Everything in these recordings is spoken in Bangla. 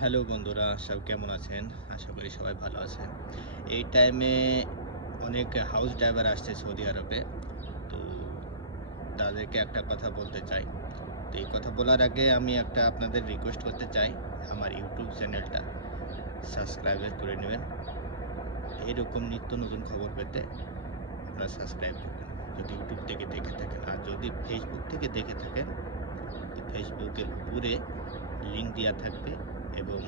হ্যালো বন্ধুরা, সব কেমন আছেন? আশা করি সবাই ভালো আছেন। এই টাইমে অনেক হাউস ড্রাইভার আসছে সৌদি আরবে। তো তাদেরকে একটা কথা বলতে চাই। তো এই কথা বলার আগে আমি একটা আপনাদের রিকোয়েস্ট করতে চাই, আমার ইউটিউব চ্যানেলটা সাবস্ক্রাইব করে নেবেন। এরকম নিত্য নতুন খবর পেতে আপনারা সাবস্ক্রাইব করবেন যদি ইউটিউব থেকে দেখে থাকেন। আর যদি ফেসবুক থেকে দেখে থাকেন, তো ফেসবুকের উপরে লিঙ্ক দেওয়া থাকবে এবং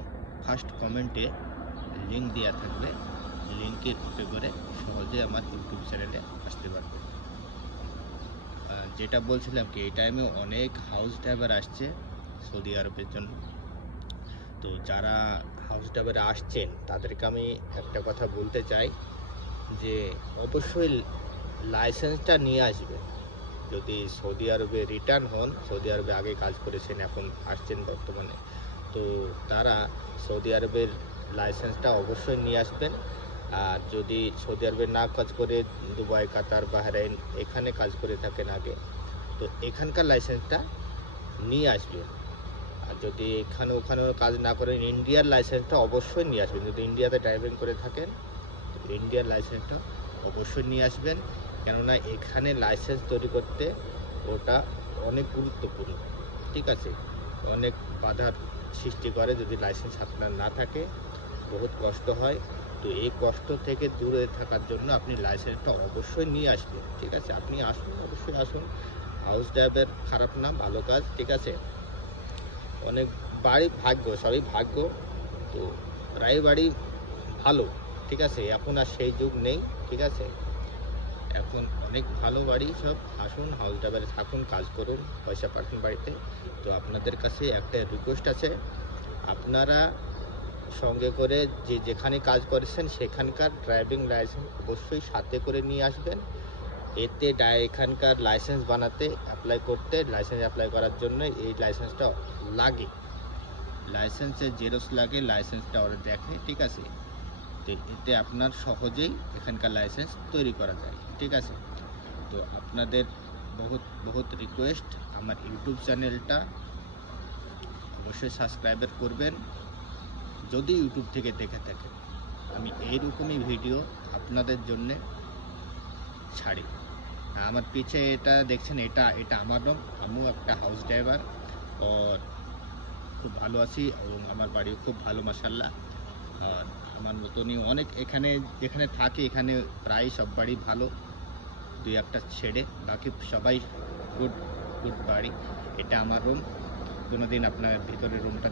ফার্স্ট কমেন্টে লিঙ্ক দেওয়া থাকবে। লিঙ্কে ঢুকে করে সহজে আমার ইউটিউব চ্যানেলে আসতে পারবে। যেটা বলছিলাম কি, এই টাইমে অনেক হাউস ড্রাইভার আসছে সৌদি আরবের জন্য। তো যারা হাউস ড্রাইভারে আসছেন তাদেরকে আমি একটা কথা বলতে চাই যে অবশ্যই লাইসেন্সটা নিয়ে আসবেন। যদি সৌদি আরবে রিটার্ন হন, সৌদি আরবে আগে কাজ করেছেন, এখন আসছেন বর্তমানে, তো তারা সৌদি আরবের লাইসেন্সটা অবশ্যই নিয়ে আসবেন। আর যদি সৌদি আরবে না কাজ করে দুবাই, কাতার, বাহরাইন এখানে কাজ করে থাকেন আগে, তো এখানকার লাইসেন্সটা নিয়ে আসবেন। আর যদি ওখানেও কাজ না করেন, ইন্ডিয়ার লাইসেন্সটা অবশ্যই নিয়ে আসবেন। যদি ইন্ডিয়াতে ড্রাইভিং করে থাকেন, তো ইন্ডিয়ার লাইসেন্সটা অবশ্যই নিয়ে আসবেন। কেননা এখানে লাইসেন্স তৈরি করতে ওটা অনেক গুরুত্বপূর্ণ, ঠিক আছে? অনেক বাধার সৃষ্টি করে যদি লাইসেন্স আপনার না থাকে, বহুত কষ্ট হয়। তো এই কষ্ট থেকে দূরে থাকার জন্য আপনি লাইসেন্সটা অবশ্যই নিয়ে আসবেন, ঠিক আছে? আপনি আসুন, অবশ্যই আসুন। হাউস ড্রাইভার খারাপ না, ভালো কাজ, ঠিক আছে? অনেক বাড়ি ভাগ্য, সবই ভাগ্য। তো বাড়ি ভালো, ঠিক আছে? এখন আর সেই যুগ নেই, ঠিক আছে? এখন অনেক ভালো বাড়ি সব। আসুন, হাউস ড্রাইভারে থাকুন, কাজ করুন, পয়সা পাঠান বাড়িতে। তো আপনাদের কাছে একটা রিকোয়েস্ট আছে, আপনারা সঙ্গে করে যেখানে কাজ করেছেন সেখানকার ড্রাইভিং লাইসেন্স অবশ্যই সাথে করে নিয়ে আসবেন। এতে এখানকার লাইসেন্স বানাতে লাইসেন্স অ্যাপ্লাই করার জন্য এই লাইসেন্সটা লাগে। লাইসেন্সের জেরক্স লাগে, লাইসেন্সটা ওরা দেখে, ঠিক আছে? তো এতে আপনার সহজেই এখানকার লাইসেন্স তৈরি করা যায়, ঠিক আছে? তো আপনাদের বহুত বহুত রিকোয়েস্ট, আমার ইউটিউব চ্যানেলটা অবশ্যই সাবস্ক্রাইব করবেন যদি ইউটিউব থেকে দেখে থাকেন। আমি এইরকমই ভিডিও আপনাদের জন্যে ছাড়ি। আমার পিছে এটা দেখছেন, এটা এটা আমার রুম। আমিও একটা হাউস ড্রাইভার, আর খুব ভালো আছি এবং আমার বাড়িও খুব ভালো, মাশাআল্লাহ। আর আমার মতনই অনেক এখানে যেখানে থাকি, এখানে প্রায় সব বাড়ি ভালো, দুই একটা ছেড়ে বাকি সবাই গুড গুড বাড়ি। এটা আমার রুম। কোনোদিন আপনার ভিতরের রুমটা